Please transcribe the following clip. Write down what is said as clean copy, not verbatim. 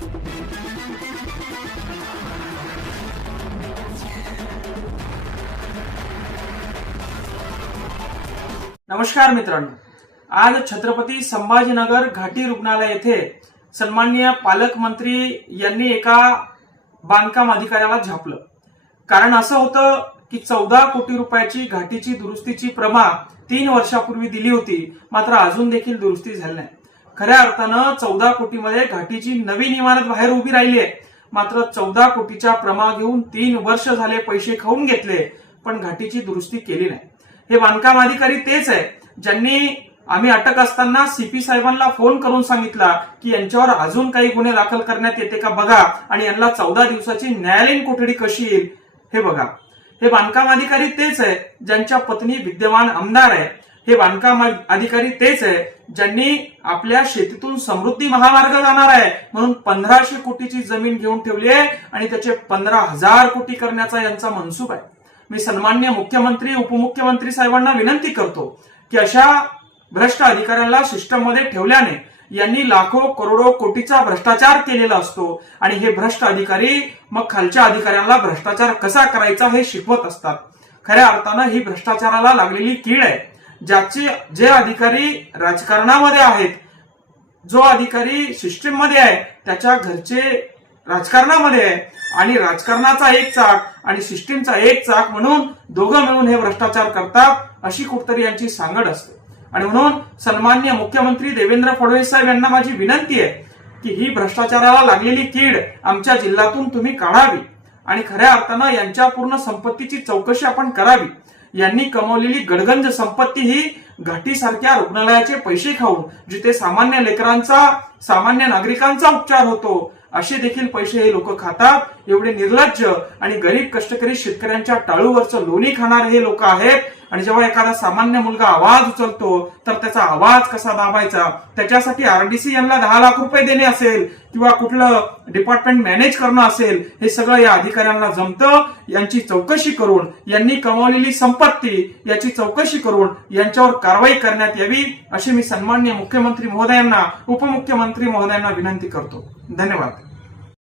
नमस्कार मित्रांनो, आज छत्रपती संभाजीनगर घाटी रुग्णालय येथे सन्माननीय पालकमंत्री यांनी एका बांधकाम अधिकाऱ्याला झापलं। कारण असं होतं की 14 कोटी रुपयाची घाटीची दुरुस्तीची प्रमा 3 वर्षापूर्वी दिली होती, मात्र अजून देखील दुरुस्ती झाली नाही। खऱ्या अर्थानं 14 कोटीमध्ये घाटीची नवीन इमारत बाहेर उभी राहिली आहे, मात्र 14 कोटीच्या प्रमा घेऊन 3 वर्ष झाले पैसे खाऊन घेतले, पण घाटीची दुरुस्ती केली नाही। हे बांधकाम अधिकारी तेच आहे ज्यांनी आम्ही अटक असताना सीपी साहेबांना फोन करून सांगितला की यांच्यावर अजून काही गुन्हे दाखल करण्यात येते का बघा आणि यांना 14 दिवसाची न्यायालयीन कोठडी कशी येईल हे बघा। हे बांधकाम अधिकारी तेच आहे ज्यांच्या पत्नी विद्यमान आमदार आहे। हे बांधकाम अधिकारी तेच आहे ज्यांनी आपल्या शेतीतून समृद्धी महामार्ग जाणार आहे म्हणून 1500 कोटीची जमीन घेऊन ठेवली आहे आणि त्याचे 15,000 कोटी करण्याचा यांचा मनसूब आहे। मी सन्माननीय मुख्यमंत्री उपमुख्यमंत्री साहेबांना विनंती करतो की अशा भ्रष्ट अधिकाऱ्यांना सिस्टम मध्ये ठेवल्याने यांनी लाखो करोडो कोटीचा भ्रष्टाचार केलेला असतो आणि हे भ्रष्ट अधिकारी मग खालच्या अधिकाऱ्यांना भ्रष्टाचार कसा करायचा हे शिकवत असतात। खऱ्या अर्थानं ही भ्रष्टाचाराला लागलेली कीड आहे। जे अधिकारी राजकारणामध्ये आहेत, जो अधिकारी सिस्टीम मध्ये आहे त्याच्या घरचे राजकारणामध्ये आहे आणि राजकारणाचा एक चाक आणि सिस्टीमचा एक चाक म्हणून दोघं मिळून हे भ्रष्टाचार करतात, अशी कुठतरी यांची सांगड असते। आणि म्हणून सन्माननीय मुख्यमंत्री देवेंद्र फडणवीस साहेब यांना माझी विनंती आहे की ही भ्रष्टाचाराला लागलेली कीड आमच्या जिल्ह्यातून तुम्ही काढावी आणि खऱ्या अर्थानं यांच्या पूर्ण संपत्तीची चौकशी आपण करावी। यांनी कमवलेली गडगंज संपत्ती ही घाटीसारख्या रुग्णालयाचे पैसे खाऊन जिथे सामान्य लेकरांचा सामान्य नागरिकांचा उपचार होतो असे देखील पैसे हे लोक खातात। एवढे निर्लज्ज आणि गरीब कष्टकरी शेतकऱ्यांच्या टाळूवरचं लोणी खाणारे हे लोक आहेत। आणि जेव्हा एखादा सामान्य मुलगा आवाज उचलतो तर त्याचा आवाज कसा दाबायचा, त्याच्यासाठी आरडीसी यांना 10 लाख रुपये देणे असेल किंवा कुठलं डिपार्टमेंट मॅनेज करणं असेल, हे सगळं या अधिकाऱ्यांना जमतं। यांची चौकशी करून यांनी कमवलेली संपत्ती याची चौकशी करून यांच्यावर कारवाई करण्यात यावी अशी मी सन्माननीय मुख्यमंत्री महोदयांना उपमुख्यमंत्री महोदयांना विनंती करतो। धन्यवाद।